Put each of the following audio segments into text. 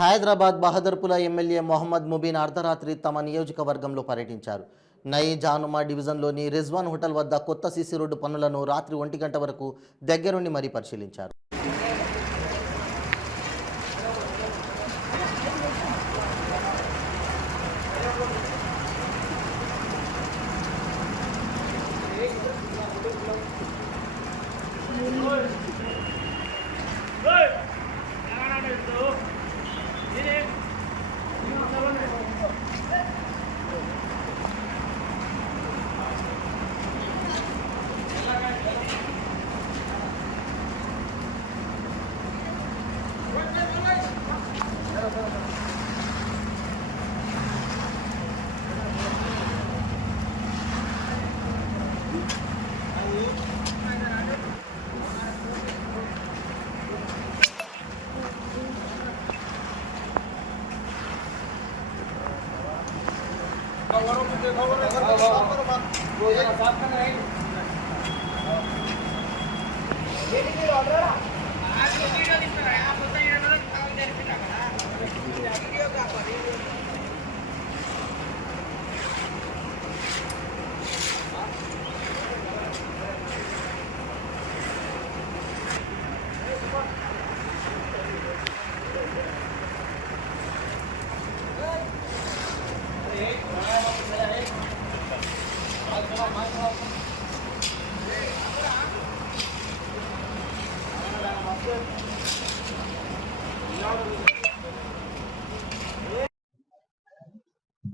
Hyderabad బహదర్పుల MLA Mohammed Mubeen అర్ధరాత్రి తమ నియోజకవర్గంలో పర్యటించారు. నయీ జానుమా డివిజన్లోని రిజ్వాన్ హోటల్ వద్ద కొత్త సీసీ రోడ్డు పనులను రాత్రి 1 గంట వరకు దగ్గరుండి మరీ పరిశీలించారు.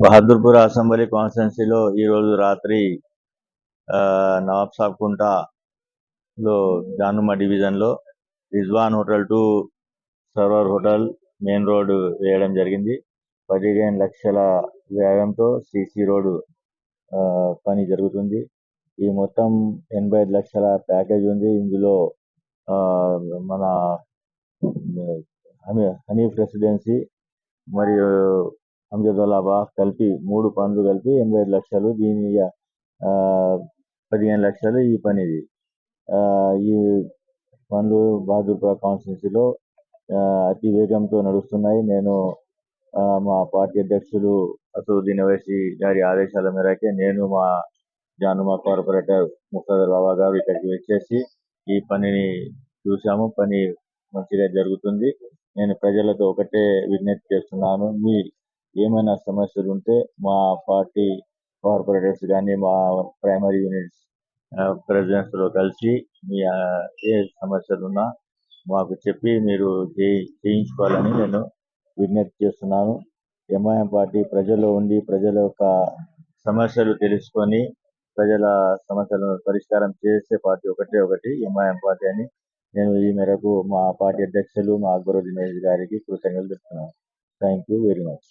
బహదూర్పూర్ అసెంబ్లీ కాన్స్టిట్యున్సీలో ఈరోజు రాత్రి నవాబ్ సాబ్ కుంటలో జానుమా డివిజన్లో Rizwan hotel to server hotel main road వేయడం జరిగింది. 15 లక్షల వ్యయంతో సీసీ రోడ్డు పని జరుగుతుంది. ఈ మొత్తం 85 లక్షల ప్యాకేజ్ ఉంది. ఇందులో మన హనీఫ్ రెసిడెన్సీ మరియు అంజదుల్లాబాద్ కలిపి 3 పనులు కలిపి 85 లక్షలు. దీని 15 లక్షలు ఈ పనిది. ఈ పనులు బహదూర్పుర కాన్స్టిట్యున్సీలో అతి వేగంతో నడుస్తున్నాయి. నేను మా పార్టీ అధ్యక్షులు అసదుద్దీన్ ఓవైసీ గారి ఆదేశాల మేరకే నేను మా జానుమా కార్పొరేటర్ ముక్తదర్ బాబా గారు ఇక్కడికి వచ్చేసి ఈ పనిని చూసాము. పని మంచిగా జరుగుతుంది. నేను ప్రజలతో ఒకటే విజ్ఞప్తి చేస్తున్నాను, మీ ఏమైనా సమస్యలు ఉంటే మా పార్టీ కార్పొరేటర్స్ కానీ మా ప్రైమరీ యూనిట్స్ ప్రెసిడెంట్స్ లో కలిసి మీ ఏ సమస్యలు ఉన్నా మాకు చెప్పి మీరు చేయించుకోవాలని నేను విజ్ఞప్తి చేస్తున్నాను. ఎంఐఎం పార్టీ ప్రజల్లో ఉండి ప్రజల యొక్క సమస్యలు తెలుసుకొని ప్రజల సమస్యలను పరిష్కారం చేసే పార్టీ ఒకటి ఎంఐఎం పార్టీ అని నేను ఈ మేరకు మా పార్టీ అధ్యక్షులు మా అక్బరుద్దీన్ గారికి కృతజ్ఞతలు చెప్తున్నాను. Thank you very much.